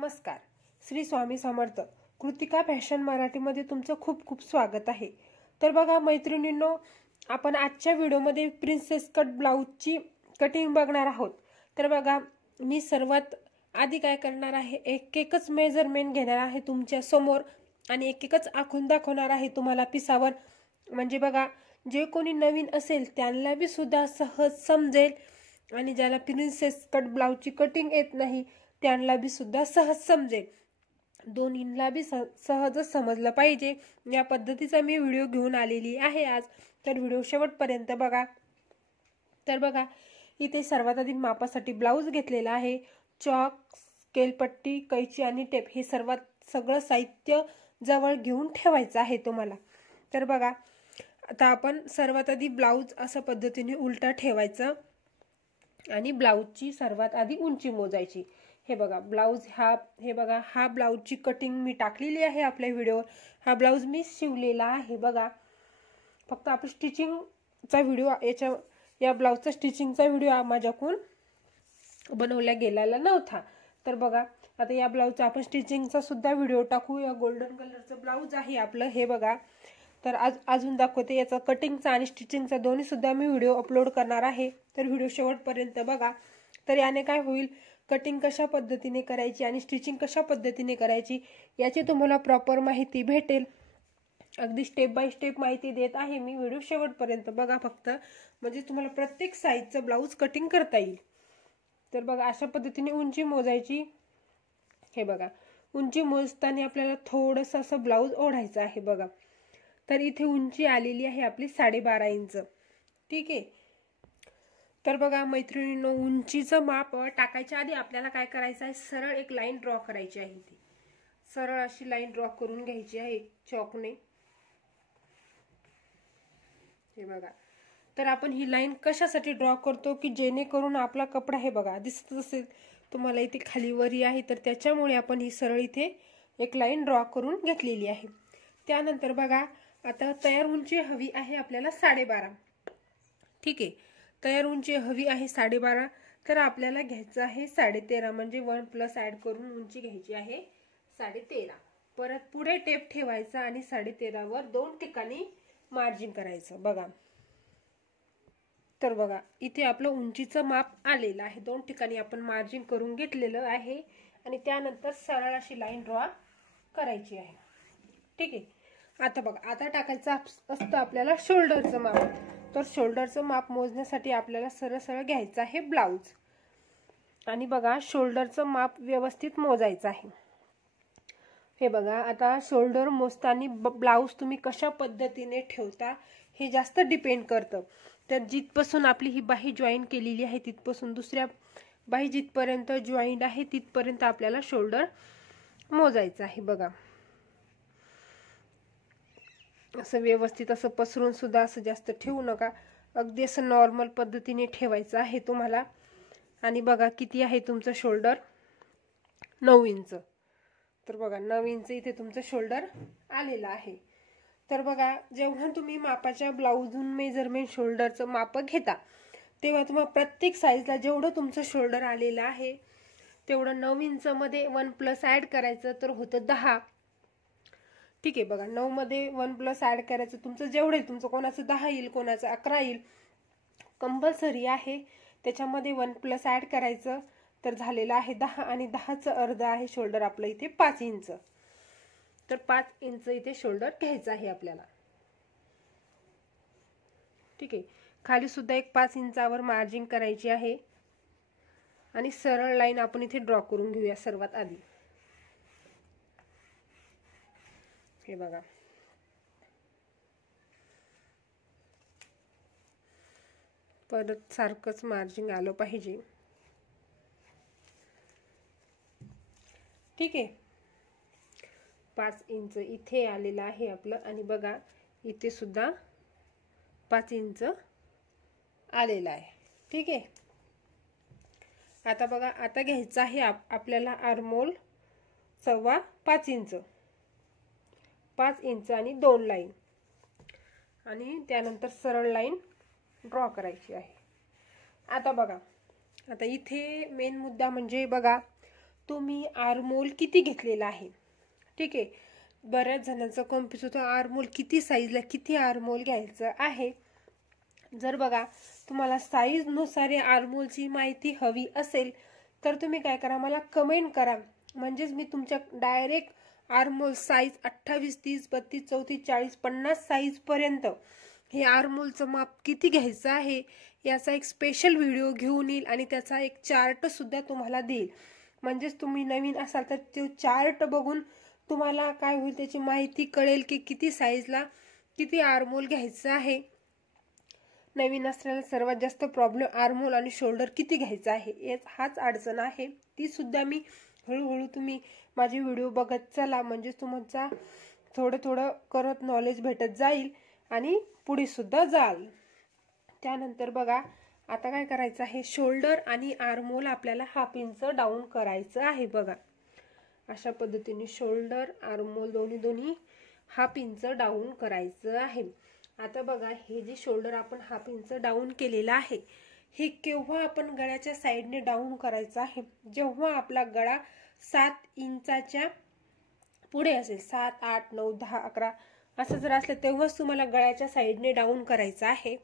नमस्कार. श्री स्वामी समर्थ. कृतिका फॅशन मराठीमध्ये तुमचं खूप खूप स्वागत आहे. तर बघा मैत्रिणींनो, आपण आजच्या व्हिडिओमध्ये प्रिन्सेस कट ब्लाऊजची कटिंग बघणार आहोत. तर बघा, मी सर्वात आधी काय करणार आहे, एक एकच मेजरमेंट घेणार आहे तुमच्या समोर आणि एक एकच आखून दाखवणार आहे तुम्हाला पिसावर. म्हणजे बघा, जे कोणी नवीन असेल त्यांना बी सुद्धा सहज समजेल आणि ज्याला प्रिन्सेस कट ब्लाऊजची कटिंग येत नाही त्यांना बी सुद्धा सहज समजेल. दोन्हींना बी सहजच समजलं पाहिजे या पद्धतीचा मी व्हिडिओ घेऊन आलेली आहे आज. तर व्हिडिओ शेवटपर्यंत बघा. तर बघा, इथे सर्वात आधी मापासाठी ब्लाऊज घेतलेला आहे. चॉक, स्केलपट्टी, कैची आणि टेप हे सगळं साहित्य जवळ घेऊन ठेवायचं आहे तुम्हाला. तर बघा, आता आपण सर्वात आधी ब्लाऊज अशा पद्धतीने उलटा ठेवायचं आणि ब्लाऊजची सर्वात आधी उंची मोजायची. हे बघा, ब्लाऊज हे बघा, हा ब्लाऊजची कटिंग मी टाकलेली आहे आपल्या व्हिडिओवर. हा ब्लाऊज मी शिवलेला आहे बघा. फक्त आपण स्टिचिंगचा व्हिडिओ या ब्लाऊजचा स्टिचिंगचा व्हिडिओ माझ्याकडून बनवला गेलेला नव्हता. तर बघा, आता या ब्लाऊजचा आपण स्टिचिंगचा सुद्धा व्हिडिओ टाकू. या गोल्डन कलरचं ब्लाऊज आहे आपलं हे बघा. तर अजून दाखवते याचा कटिंगचा आणि स्टिचिंगचा दोन्ही सुद्धा मी व्हिडिओ अपलोड करणार आहे. तर व्हिडिओ शेवटपर्यंत बघा. तर याने काय होईल, कटिंग कशा पद्धतीने करायची आणि स्टिचिंग कशा पद्धतीने करायची याची तुम्हाला प्रॉपर माहिती भेटेल. अगदी स्टेप बाय स्टेप माहिती देत आहे मी. व्हिडिओ शेवटपर्यंत बघा फक्त, म्हणजे तुम्हाला प्रत्येक साईजचं ब्लाऊज कटिंग करता येईल. तर बघा, अशा पद्धतीने उंची मोजायची. हे बघा, उंची मोजताना आपल्याला थोडंसं असं ब्लाऊज ओढायचं आहे बघा. तर इथे उंची आलेली आहे आपली 12.5 इंच. ठीक आहे. तर बघा मैत्रिणींनो, उंचीचं माप टाकायच्या आधी आपल्याला काय करायचं आहे, सरळ एक लाईन ड्रॉ करायची आहे. ती सरळ अशी लाईन ड्रॉ करून घ्यायची आहे चॉकने. हे बघा, तर आपण ही लाईन कशासाठी ड्रॉ करतो की जेणेकरून आपला कपडा हे बघा दिसत असेल तुम्हाला इथे खाली वरी आहे, तर त्याच्यामुळे आपण ही सरळ इथे एक लाईन ड्रॉ करून घेतलेली आहे. त्यानंतर बघा, आता तयार उंची हवी आहे आपल्याला 12.5. ठीक आहे, तयार उंची हवी आहे 12.5. तर आपल्याला घ्यायचं आहे 13.5, म्हणजे 1 प्लस ऍड करून उंची घ्यायची आहे 13.5. परत पुढे टेप ठेवायचा आणि 13.5 वर 2 ठिकाणी मार्जिन करायचं बघा. तर बघा, इथे आपलं उंचीचं माप आलेलं आहे. 2 ठिकाणी आपण मार्जिन करून घेतलेलं आहे आणि त्यानंतर सरळ अशी लाईन ड्रॉ करायची आहे. ठीक आहे. आता बघा, आता टाकायचं असतं आपल्याला शोल्डरचं माप. तर शोल्डरचं माप मोजण्यासाठी आपल्याला सरळ सरळ घ्यायचं आहे ब्लाऊज आणि बघा शोल्डरचं माप व्यवस्थित मोजायचं आहे. हे बघा, आता शोल्डर मोजताना ब्लाऊज तुम्ही कशा पद्धतीने ठेवता हे जास्त डिपेंड करतं. तर जिथपासून आपली ही बाही जॉईन केलेली आहे तिथपासून दुसऱ्या बाही जिथपर्यंत जॉईंट आहे तिथपर्यंत आपल्याला शोल्डर मोजायचं आहे बघा. असं व्यवस्थित असं पसरून सुद्धा असं जास्त ठेवू नका. अगदी असं नॉर्मल पद्धतीने ठेवायचं आहे तुम्हाला. आणि बघा, किती आहे तुमचं शोल्डर, 9 इंच. तर बघा, 9 इंच इथे तुमचं शोल्डर आलेलं आहे. तर बघा, जेव्हा तुम्ही मापाच्या ब्लाऊजून मेजरमेंट शोल्डरचं माप घेता तेव्हा तुम्हाला प्रत्येक साईजला जेवढं तुमचं शोल्डर आलेलं आहे तेवढं 9 इंच मध्ये 1 प्लस ऍड करायचं, तर होतं 10. ठीक आहे. बघा, 9 मध्ये 1 प्लस ऍड करायचं, तुमचं जेवढं येईल, तुमचं कोणाचं 10 येईल, कोणाचं 11 येईल, कंपल्सरी आहे. त्याच्यामध्ये 1 प्लस ऍड करायचं, तर झालेलं आहे 10 आणि 10चं अर्ध आहे शोल्डर आपलं इथे 5 इंच. तर 5 इंच इथे शोल्डर घ्यायचं आहे आपल्याला. ठीक आहे. खाली सुद्धा एक 5 इंचावर मार्जिन करायची आहे आणि सरळ लाईन आपण इथे ड्रॉ करून घेऊया सर्वात आधी. हे बघा, परत सारखंच मार्जिन आलं पाहिजे. ठीक आहे. 5 इंच इथे आलेलं आहे आपलं आणि बघा इथे सुद्धा 5 इंच आलेलं आहे. ठीक आहे. आता बघा, आता घ्यायचं आहे आपल्याला आर्मोल 5.25 इंच, 5 इंच आणि 2 लाईन आणि त्यानंतर सरळ लाईन ड्रॉ करायची आहे. आता बघा, आता इथे मेन मुद्दा म्हणजे बघा, तुम्ही आर्मोल किती घेतलेला आहे. ठीक आहे. बऱ्याच जणांचा कन्फ्यूज होतो आर्मोल किती साईजला किती आर्मोल घ्यायचं आहे. जर बघा तुम्हाला साईजनुसार आर्मोलची माहिती हवी असेल तर तुम्ही काय करा, मला कमेंट करा. म्हणजेच मी तुमच्या डायरेक्ट आर्मोल साईज 28, 30, 32, 34, 40, 50 साईजपर्यंत हे आर्मोलचं माप किती घ्यायचं आहे याचा एक स्पेशल व्हिडिओ घेऊन येईल आणि त्याचा एक चार्ट सुद्धा तुम्हाला देईल. म्हणजेच तुम्ही नवीन असाल तर तो चार्ट बघून तुम्हाला काय होईल त्याची माहिती कळेल की किती साईजला किती आर्मोल घ्यायचं आहे. नवीन असलेला सर्वात जास्त प्रॉब्लेम आर्मोल आणि शोल्डर किती घ्यायचा आहे हाच अडचण आहे. ती सुद्धा मी हळूहळू तुम्ही माझे व्हिडिओ बघत चला, म्हणजे तुमचा थोडं थोडं करत नॉलेज भेटत जाईल आणि पुढे सुद्धा जाल. त्यानंतर बघा आता काय करायचं आहे, शोल्डर आणि आर्मोल आपल्याला हाफ इंच डाऊन करायचं आहे. बघा अशा पद्धतीने शोल्डर आर्मोल दोन्ही हाफ इंच डाऊन करायचं आहे. आता बघा हे जे शोल्डर आपण हाफ इंच डाऊन केलेलं आहे हे केव्हा आपण गळ्याच्या साईडने डाऊन करायचं आहे, जेव्हा आपला गळा 7 इंचाच्या पुढे असेल. 7, 8, 9, 10, 11 असं जर असलं तेव्हाच तुम्हाला गळ्याच्या साईडने डाऊन करायचं आहे.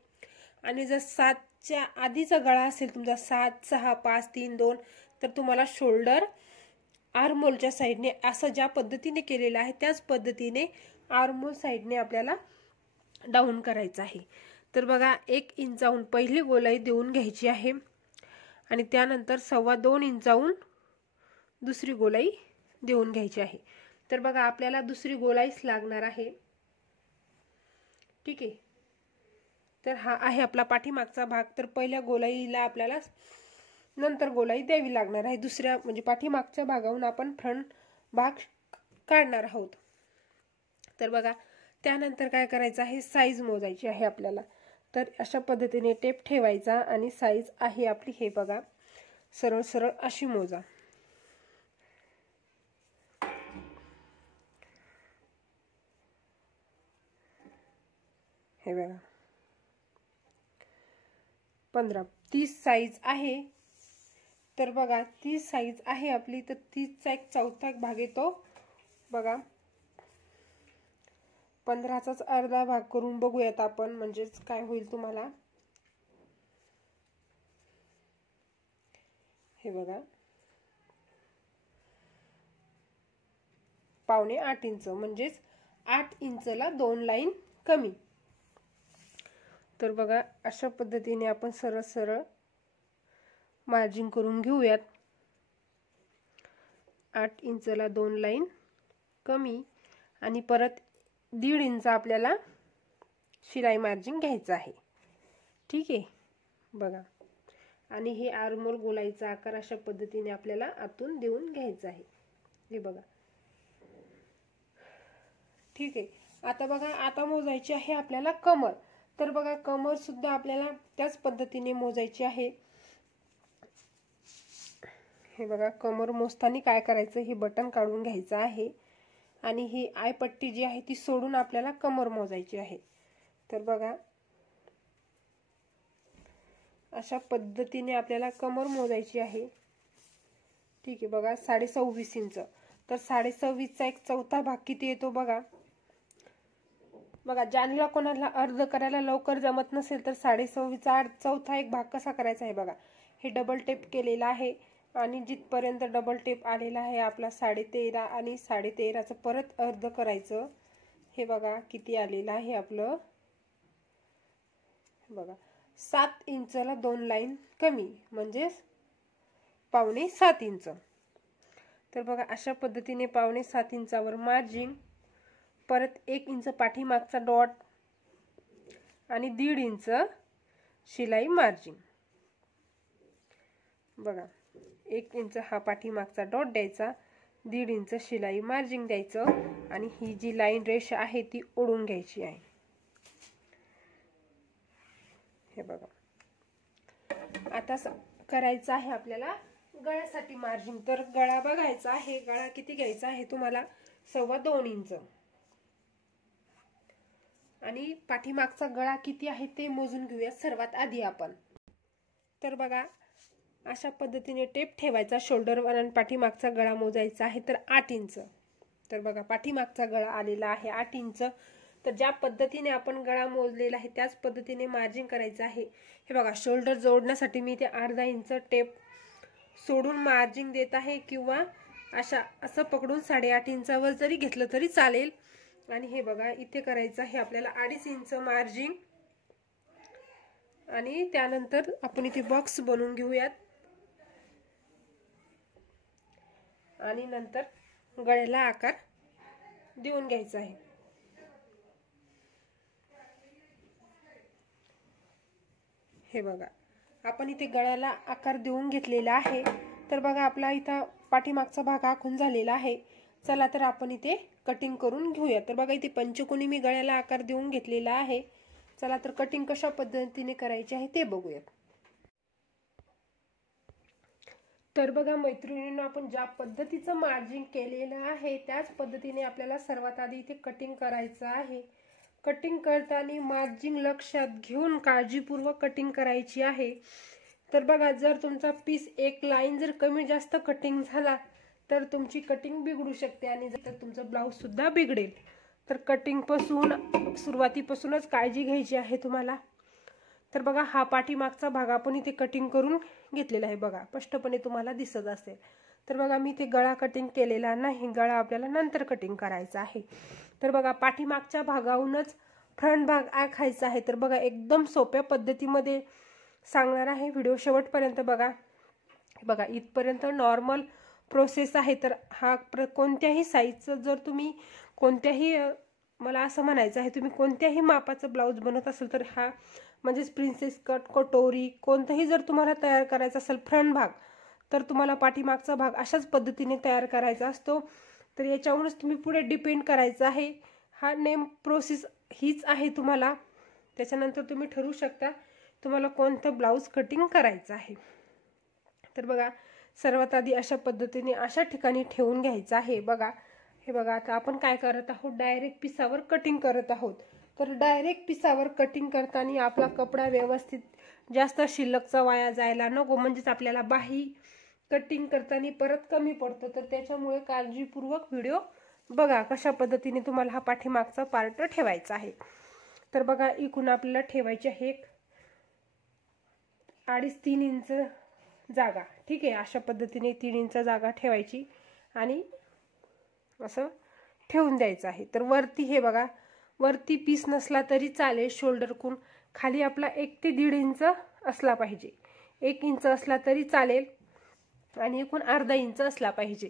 आणि जर 7च्या आधीचा गळा असेल तुमचा 7, 6, 5, 3, 2 तर तुम्हाला शोल्डर आर्मोलच्या साईडने असं ज्या पद्धतीने केलेलं आहे त्याच पद्धतीने आर्मोल साईडने आपल्याला डाऊन करायचं आहे. तर बघा 1 इंचाहून पहिली गोलाई देऊन घ्यायची आहे आणि त्यानंतर 2.25 इंचाहून दुसरी गोलाई देऊन घ्यायची आहे. तर बघा आपल्याला दुसरी गोलाईच लागणार आहे. ठीक आहे. तर हा आहे आपला पाठीमागचा भाग. तर पहिल्या गोलाईला आपल्याला नंतर गोलाई द्यावी लागणार आहे. दुसऱ्या म्हणजे पाठीमागच्या भागावरून आपण फ्रंट भाग काढणार आहोत. तर बघा त्यानंतर काय करायचं आहे, साईज मोजायची आहे आपल्याला. तर अशा पद्धतीने टेप ठेवायचा आणि साईज आहे आपली हे बघा सरळ सरळ अशी मोजा. हे बघा 15, 30 साईज आहे. तर बघा 30 साईज आहे आपली. तर 30चा 1/4 भाग येतो. बघा 15चाच अर्धा भाग करून बघूयात आपण, म्हणजेच काय होईल तुम्हाला. हे बघा 7.25 इंच म्हणजेच 8 इंचला 2 लाईन कमी. तर बघा अशा पद्धतीने आपण सरळ सरळ मार्जिन करून घेऊयात. 8 इंचला 2 लाईन कमी आणि परत 1.5 इंच आपल्याला शिलाई मार्जिन घ्यायचं आहे. ठीक आहे. बघा आणि हे आर्मोल गोलाईचा आकार अशा पद्धतीने आपल्याला आतून देऊन घ्यायचा आहे. हे बघा. ठीक आहे. आता बघा आता मोजायची आहे आपल्याला कमर. तर बघा कमर सुद्धा आपल्याला त्याच पद्धतीने मोजायची आहे. हे बघा कमर मोजताना काय करायचं, हे बटन काढून घ्यायचं आहे आणि ही आयपट्टी जी आहे ती सोडून आपल्याला कमर मोजायची आहे. तर बघा अशा पद्धतीने आपल्याला कमर मोजायची आहे. ठीक आहे. बघा 26.5 इंच. तर 26.5चा 1/4 भाग किती येतो बघा. बघा ज्यांना कोणाला अर्ध करायला लवकर जमत नसेल तर 26.5चा 1/4 भाग कसा करायचा आहे बघा. हे डबल टेप केलेला आहे आणि जिथपर्यंत डबल टेप आलेला आहे आपला 13.5 आणि 13.5चं परत अर्ध करायचं. हे बघा किती आलेलं आहे आपलं. बघा 7 इंचला 2 लाईन कमी म्हणजे 6.25 इंच. तर बघा अशा पद्धतीने 6.25 इंचावर मार्जिन, परत 1 इंच पाठीमागचा डॉट आणि 1.5 इंच शिलाई मार्जिन. बघा 1 इंच हा पाठीमागचा डॉट द्यायचा, 1.5 इंच शिलाई मार्जिन द्यायचं आणि ही जी लाईन रेषा आहे ती ओढून घ्यायची आहे. हे बघा आता करायचं आहे आपल्याला गळ्यासाठी मार्जिन. तर गळा बघायचा आहे. गळा किती घ्यायचा आहे तुम्हाला, 2.25 इंच. आणि पाठीमागचा गळा किती आहे ते मोजून घेऊया सर्वात आधी आपण. तर बघा अशा पद्धतीने टेप ठेवायचा शोल्डरवर आणि पाठीमागचा गळा मोजायचा आहे तर 8 इंच। तर बघा पाठीमागचा गळा आलेला आहे 8 इंच। तर ज्या पद्धतीने आपण गळा मोजलेला आहे त्याच पद्धतीने मार्जिंग करायचं आहे। हे बघा शोल्डर जोडण्यासाठी मी इथे अर्धा इंच टेप सोडून मार्जिंग देत आहे, किंवा असं पकडून 8.5 इंचावर जरी घेतलं तरी चालेल। आणि हे बघा इथे करायचं आहे आपल्याला 2.5 इंच मार्जिंग। आणि त्यानंतर आपण इथे बॉक्स बनवून घेऊयात आणि नंतर गळ्याला आकार देऊन घ्यायचा आहे। हे बघा आपण इथे गळ्याला आकार देऊन घेतलेला आहे। तर बघा आपला इथं पाठीमागचा भाग आखून झालेला आहे। चला तर आपण इथे कटिंग करून घेऊया। तर बघा इथे पंचकोनी मी गळ्याला आकार देऊन घेतलेला आहे। चला तर कटिंग कशा पद्धतीने करायची आहे ते बघूया। तर बघा मैत्रिणींनो, आपण ज्या पद्धतीचं मार्जिंग केलेलं आहे त्याच पद्धतीने आपल्याला सर्वात आधी इथे कटिंग करायचं आहे। कटिंग करताना मार्जिंग लक्षात घेऊन काळजीपूर्वक कटिंग करायची आहे। तर बघा जर तुमचा पीस एक लाईन जर कमी जास्त कटिंग झाला तर तुमची कटिंग बिघडू शकते आणि जर तुमचा ब्लाउज सुद्धा बिघडेल। तर कटिंग पासून सुरुवातीपासूनच काळजी घ्यायची आहे तुम्हाला। तर बघा हा पाठीमागचा भाग आपण इथे कटिंग करून घेतलेला आहे, बघा स्पष्टपणे तुम्हाला दिसत असेल। तर बघा मी इथे गळा कटिंग केलेला नाही, गळा आपल्याला नंतर कटिंग करायचा आहे। तर बघा पाठीमागच्या भागाहूनच फ्रंट भाग आखायचा आहे। तर बघा एकदम सोप्या पद्धतीमध्ये सांगणार आहे, व्हिडिओ शेवटपर्यंत बघा। बघा इथपर्यंत नॉर्मल प्रोसेस आहे। तर हा कोणत्याही साईजचं जर तुम्ही कोणत्याही मला असं म्हणायचं आहे तुम्ही कोणत्याही मापाचं ब्लाऊज बनवत असेल तर हा म्हणजेच प्रिन्सेस कट, कटोरी कोणताही जर तुम्हाला तयार करायचा असेल फ्रंट भाग तर तुम्हाला पाठीमागचा भाग अशाच पद्धतीने तयार करायचा असतो। तर याच्यावरूनच तुम्ही पुढे डिपेंड करायचं आहे। हा नेम प्रोसेस हीच आहे तुम्हाला। त्याच्यानंतर तुम्ही ठरवू शकता तुम्हाला कोणतं ब्लाऊज कटिंग करायचं आहे। तर बघा सर्वात आधी अशा पद्धतीने अशा ठिकाणी ठेवून घ्यायचं आहे। बघा हे बघा आता आपण काय करत आहोत, डायरेक्ट पिसावर कटिंग करत आहोत। तर डायरेक्ट पिसावर कटिंग करताना आपला कपडा व्यवस्थित जास्त शिल्लकचा वाया जायला नको, म्हणजेच आपल्याला बाही कटिंग करताना परत कमी पडतो। तर त्याच्यामुळे काळजीपूर्वक व्हिडिओ बघा कशा पद्धतीने तुम्हाला हा पाठीमागचा पार्ट ठेवायचा आहे। तर बघा इकडून आपल्याला ठेवायची आहे 2.5-3 इंच जागा, ठीक आहे। अशा पद्धतीने 3 इंच जागा ठेवायची आणि असं ठेवून द्यायचं आहे। तर वरती हे बघा वरती पीस नसला तरी चालेल, शोल्डरकडून खाली आपला 1 ते 1.5 इंच असला पाहिजे। 1 इंच असला तरी चालेल आणि एकूण अर्धा इंच असला पाहिजे।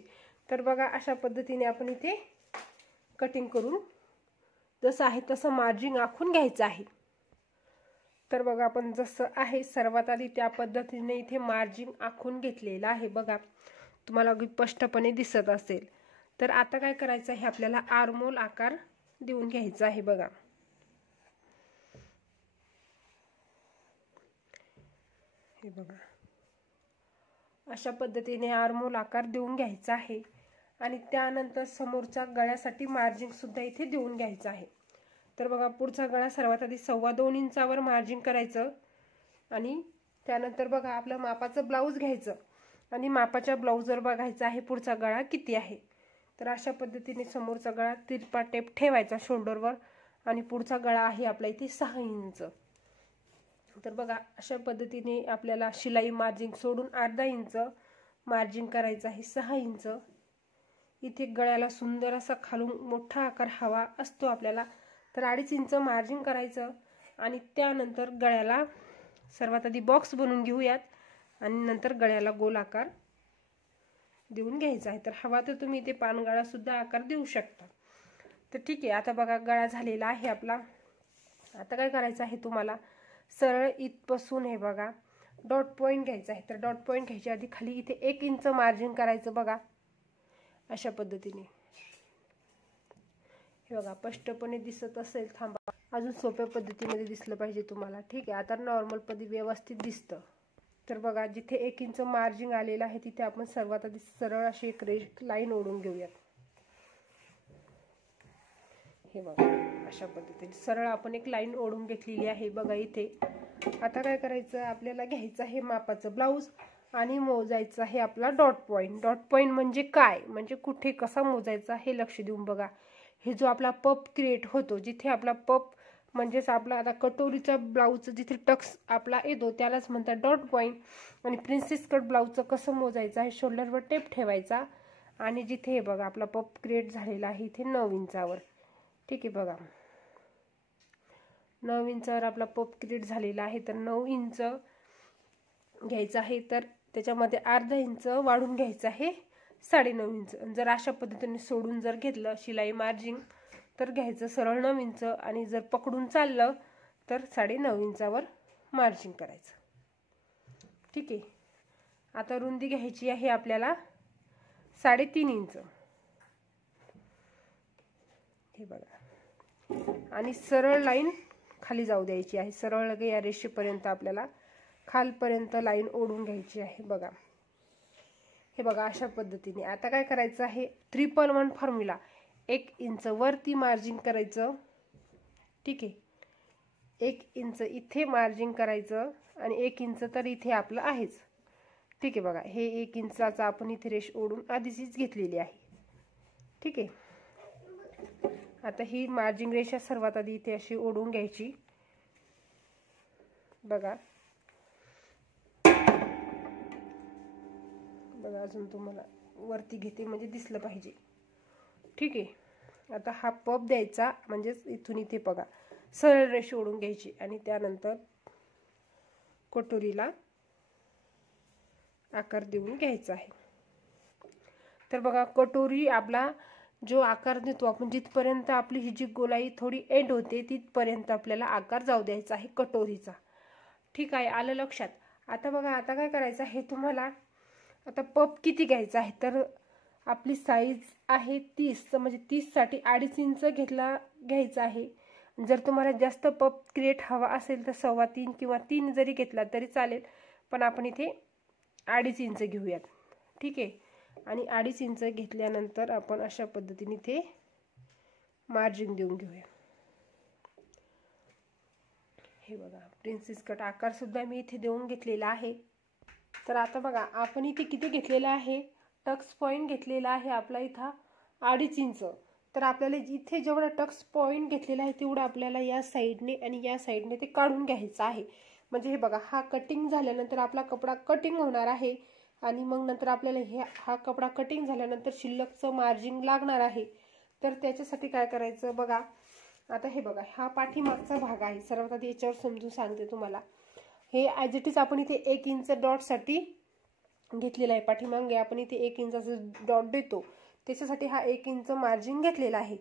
तर बघा अशा पद्धतीने आपण इथे कटिंग करून जसं आहे तसं मार्जिंग आखून घ्यायचं आहे। तर बघा आपण जसं आहे सर्वात आधी त्या पद्धतीने इथे मार्जिंग आखून घेतलेलं आहे, बघा तुम्हाला अगदी स्पष्टपणे दिसत असेल। तर आता काय करायचं आहे आपल्याला आर्महोल आकार देऊन घ्यायचा आहे। बघा हे बघा अशा पद्धतीने आर्महोल आकार देऊन घ्यायचा आहे आणि त्यानंतर समोरच्या गळ्यासाठी मार्जिंग सुद्धा इथे देऊन घ्यायचं आहे। तर बघा पुढचा गळा सर्वात आधी 2.25 इंचावर मार्जिंग करायचं आणि त्यानंतर बघा आपलं मापाचं ब्लाऊज घ्यायचं आणि मापाच्या ब्लाऊजवर बघायचं आहे पुढचा गळा किती आहे। तर अशा पद्धतीने समोरचा गळा तिरपा टेप ठेवायचा शोल्डरवर आणि पुढचा गळा आहे आपला इथे 6 इंच। तर बघा अशा पद्धतीने आपल्याला शिलाई मार्जिंग सोडून अर्धा इंच मार्जिंग करायचं आहे 6 इंच। इथे गळ्याला सुंदर असा खालून मोठा आकार हवा असतो आपल्याला, तर 2.5 इंच मार्जिंग करायचं आणि त्यानंतर गळ्याला सर्वात आधी बॉक्स बनवून घेऊयात आणि नंतर गळ्याला गोल आकार देऊन घ्यायचा आहे। तर हवा तर तुम्ही इथे पानगळा सुद्धा आकार देऊ शकता। तर ठीक आहे, आता बघा गळा झालेला आहे आपला। आता काय करायचं आहे तुम्हाला, सरळ इथपासून हे बघा डॉट पॉइंट घ्यायचा आहे। तर डॉट पॉइंट घ्यायच्या आधी खाली इथे 1 इंच मार्जिंग करायचं, बघा अशा पद्धतीने। हे बघा स्पष्टपणे दिसत असेल, थांबा अजून सोप्या पद्धतीमध्ये दिसलं पाहिजे तुम्हाला, ठीक आहे। आता नॉर्मल पद्धती व्यवस्थित दिसतं। तर बघा जिथे 1 इंच मार्जिंग आलेलं आहे तिथे आपण सर्वात आधी सरळ अशी एक लाईन ओढून घेऊयात। हे बघा अशा पद्धतीने सरळ आपण एक लाईन ओढून घेतलेली आहे, बघा इथे। आता काय करायचं आपल्याला, घ्यायचं आहे मापाचं ब्लाऊज आणि मोजायचा आहे आपला डॉट पॉइंट. डॉट पॉइंट म्हणजे काय, म्हणजे कुठे कसा मोजायचा हे लक्ष देऊन बघा. हे जो आपला पप क्रिएट होतो, जिथे आपला पप म्हणजेच आपला आता कटोरीचा ब्लाऊजचा जिथे टक्स आपला येतो त्यालाच म्हणतात डॉट पॉइंट. आणि प्रिन्सेस कट ब्लाऊजचं कसं मोजायचं आहे, शोल्डरवर टेप ठेवायचा आणि जिथे हे बघा आपला पप क्रिएट झालेला आहे इथे 9 इंचावर. ठीक आहे बघा, 9 इंचावर आपला पप क्रिएट झालेला आहे. तर 9 इंच घ्यायचं आहे, तर त्याच्यामध्ये अर्धा इंच वाढून घ्यायचं आहे 9.5 इंच. जर अशा पद्धतीने सोडून जर घेतलं शिलाई मार्जिन तर घ्यायचं सरळ 9 इंच आणि जर पकडून चाललं तर 9.5 इंचावर मार्जिन करायचं. ठीक आहे. आता रुंदी घ्यायची आहे आपल्याला 3.5 इंच. हे बघा आणि सरळ लाईन खाली जाऊ द्यायची आहे. सरळ या रेषेपर्यंत आपल्याला खालपर्यंत लाईन ओढून घ्यायची आहे. बघा हे बघा अशा पद्धतीने. आता काय करायचं आहे, 3-1 फॉर्म्युला. 1 इंच वरती मार्जिन करायचं. ठीक आहे, 1 इंच इथे मार्जिन करायचं आणि 1 इंच तर इथे आपलं आहेच. ठीक आहे बघा, हे 1 इंचाचा आपण इथे रेष ओढून आधीच घेतलेली आहे. ठीक आहे. आता ही मार्जिन रेषा सर्वात आधी इथे अशी ओढून घ्यायची. बघा बघा अजून तुम्हाला वरती घेते म्हणजे दिसलं पाहिजे. ठीक आहे. आता हा पप द्यायचा, म्हणजेच इथून इथे बघा सरळ रेष ओढून घ्यायची आणि त्यानंतर कटोरीला आकार देऊन घ्यायचा आहे. तर बघा कटोरी आपला जो आकार देतो आपण, जिथपर्यंत आपली ही जी गोलाई थोडी एंड होते तिथपर्यंत आपल्याला आकार जाऊ द्यायचा आहे कटोरीचा. ठीक आहे, आलं लक्षात. आता बघा आता काय करायचं आहे तुम्हाला, आता पप किती घ्यायचा आहे, तर आपली साईज आहे 30, म्हणजे 30 साठी 2.5 इंच घ्यायचा आहे. जर तुम्हाला जास्त पप क्रिएट हवा असेल तर 3.25 किंवा 3 जरी घेतला तरी चालेल, पण आपण इथे 2.5 इंच घेऊयात. ठीक आहे. आणि 2.5 इंच घेतल्यानंतर आपण अशा पद्धतीने इथे मार्जिन देऊन घेऊया. हे बघा प्रिन्सेस कट आकार सुद्धा मी इथे देऊन घेतलेला आहे. तर आता बघा आपण इथे किती घेतलेला आहे, टक्स पॉइंट घेतलेला आहे आपला इथं 2.5 इंच. तर आपल्याला इथे जेवढा टक्स पॉइंट घेतलेला आहे तेवढा आपल्याला या साईडने आणि या साईडने ते काढून घ्यायचं आहे. म्हणजे हे बघा हा कटिंग झाल्यानंतर आपला कपडा कटिंग होणार आहे आणि मग नंतर आपल्याला हा कपडा कटिंग झाल्यानंतर शिल्लकचं मार्जिन लागणार आहे. तर त्याच्यासाठी काय करायचं बघा, आता हे बघा हा पाठीमागचा भाग आहे. सर्वात आधी याच्यावर समजून सांगते तुम्हाला. हे ॲज इट इज आपण इथे 1 इंच डॉटसाठी घेतलेला आहे. पाठीमागे आपण इथे 1 इंचाचं डॉट देतो, त्याच्यासाठी हा 1 इंच मार्जिन घेतलेला आहे.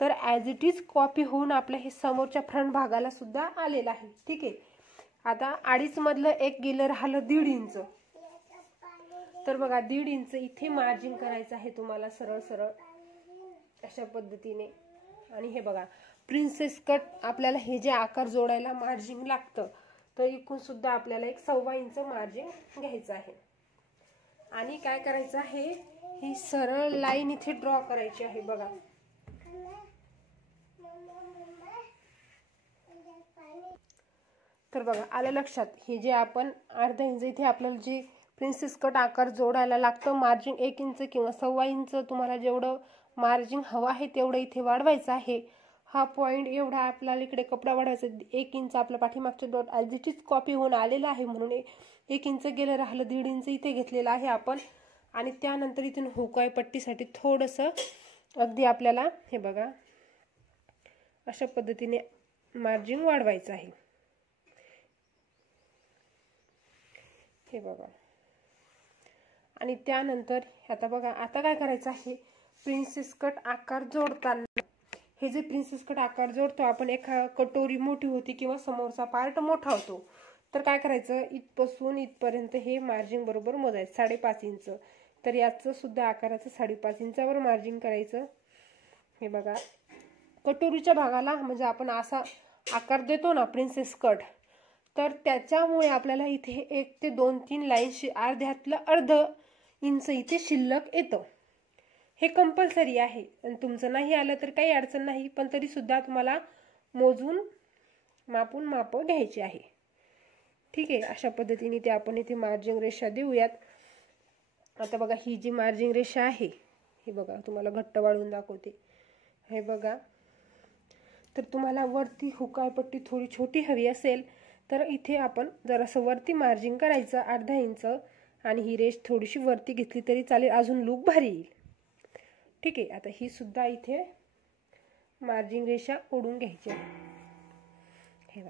तर ॲज इट इज कॉपी होऊन आपल्या हे समोरच्या फ्रंट भागाला सुद्धा आलेला आहे. ठीक आहे. आता 2.5 मधलं 1 गेलं राहिलं 1.5 इंच. तर बघा 1.5 इंच इथे मार्जिन करायचं आहे तुम्हाला सरळ सरळ अशा पद्धतीने. आणि हे बघा प्रिन्सेस कट आपल्याला हे जे आकार जोडायला मार्जिन लागतं, तर इकडून सुद्धा आपल्याला 1.25 इंच मार्जिन घ्यायचं आहे. आणि काय करायचं आहे, ही सरळ लाईन इथे ड्रॉ करायची आहे. बघा तर बघा आलं लक्षात. हे जे आपण अर्धा इंच इथे आपल्याला जे प्रिन्सेस कट आकार जोडायला लागतं, मार्जिन 1 इंच किंवा 1.25 इंच तुम्हाला जेवढं मार्जिन हवं आहे तेवढं इथे वाढवायचं आहे. हा पॉइंट एवढा आपल्याला इकडे कपडा वाढवायचा. 1 इंच आपल्या पाठीमागच्या dot as it is copy होऊन आलेला आहे, म्हणून 1 इंच गेलं राहिलं 1.5 इंच इथे घेतलेलं आहे आपण. आणि त्यानंतर इथून हुकाय पट्टीसाठी थोडंसं अगदी आपल्याला हे बघा अशा पद्धतीने मार्जिन वाढवायचं आहे. हे बघा. आणि त्यानंतर आता बघा आता काय करायचं आहे, प्रिन्सेस कट आकार जोडताना हे जे प्रिन्सेस कट आकार जोडतो आपण, एका कटोरी मोठी होती किंवा समोरचा पार्ट मोठा होतो, तर काय करायचं इथपासून इथपर्यंत हे मार्जिन बरोबर मोजायचं 5.5 इंच. तर याचं सुद्धा आकाराचं 5.5 इंचावर मार्जिन करायचं. हे बघा कटोरीच्या भागाला म्हणजे आपण असा आकार देतो ना प्रिन्सेस कट, तर त्याच्यामुळे आपल्याला इथे 1 ते 2-3 लाईन अर्ध्यातलं अर्ध इंच इथे शिल्लक येतं. हे कंपल्सरी आहे. आणि तुमचं नाही आलं तर काही अडचण नाही, पण तरी सुद्धा तुम्हाला मोजून मापून माप घ्यायची आहे. ठीक आहे, अशा पद्धतीने ते आपण इथे मार्जिंग रेषा देऊयात. आता बघा ही जी मार्जिंग रेषा आहे ही बघा, तुम्हाला घट्ट वाढवून दाखवते. हे बघा, तर तुम्हाला वरती हुकायपट्टी थोडी छोटी हवी असेल तर इथे आपण जरासं वरती मार्जिंग करायचं अर्धा इंच आणि ही रेष थोडीशी वरती घेतली तरी चालेल, अजून लूक भारी येईल. ठीक आहे, आता ही सुद्धा इथे मार्जिंग रेषा ओढून घ्यायची आहे. हे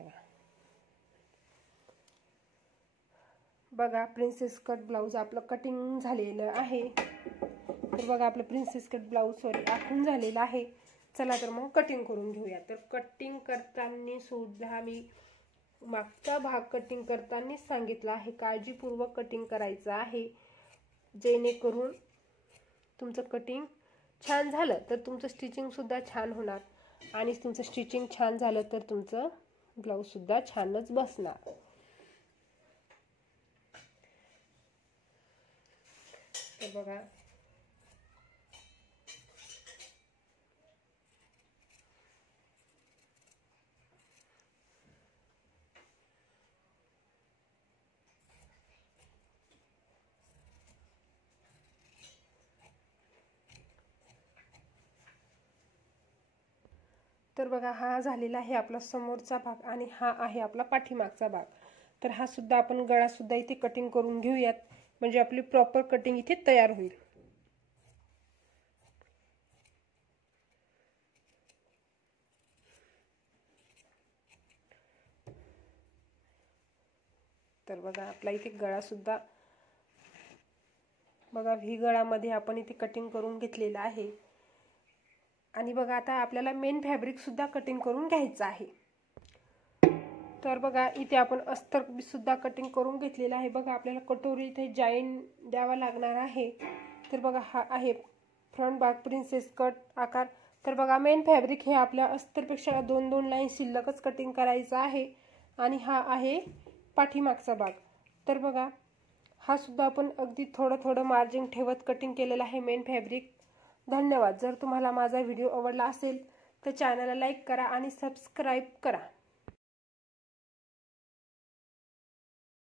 बघा प्रिन्सेस कट ब्लाऊज आपलं कटिंग झालेलं आहे. तर बघा आपलं प्रिन्सेस कट ब्लाऊज आखून झालेलं आहे. चला तर मग कटिंग करून घेऊया. तर कटिंग करताना सुद्धा मी मागचा भाग कटिंग करताना सांगितलं आहे, काळजीपूर्वक कटिंग करायचं आहे, जेणेकरून तुमचं कटिंग छान झालं तर तुमचं स्टिचिंग सुद्धा छान होणार आणि तुमचं स्टिचिंग छान झालं तर तुमचं ब्लाऊज सुद्धा छानच बसणार. तर बघा तर बघा हा झालेला आहे आपला समोरचा भाग आणि हा आहे आपला पाठीमागचा भाग. तर हा सुद्धा आपण गळा सुद्धा इथे कटिंग करून घेऊयात, म्हणजे आपली प्रॉपर कटिंग इथे तयार होईल. तर बघा आपला इथे गळा सुद्धा बघा व्ही गळामध्ये आपण इथे कटिंग करून घेतलेला आहे. आणि बघा आता आपल्याला मेन फॅब्रिक सुद्धा कटिंग करून घ्यायचं आहे. तर बघा इथे आपण अस्तर सुद्धा कटिंग करून घेतलेला आहे. बघा आपल्याला कटोरी इथे जॉईन द्यावा लागणार आहे. तर बघा हा आहे फ्रंट भाग प्रिन्सेस कट आकार. तर बघा मेन फॅब्रिक हे आपल्या अस्तरपेक्षा 2-2 लाईन शिल्लकच कटिंग करायचं आहे आणि हा आहे पाठीमागचा भाग. तर बघा हा सुद्धा आपण अगदी थोडं मार्जिन ठेवत कटिंग केलेला आहे मेन फॅब्रिक. धन्यवाद. जर तुम्हाला माझा व्हिडिओ आवडला असेल तर चॅनलला लाईक करा आणि सबस्क्राईब करा.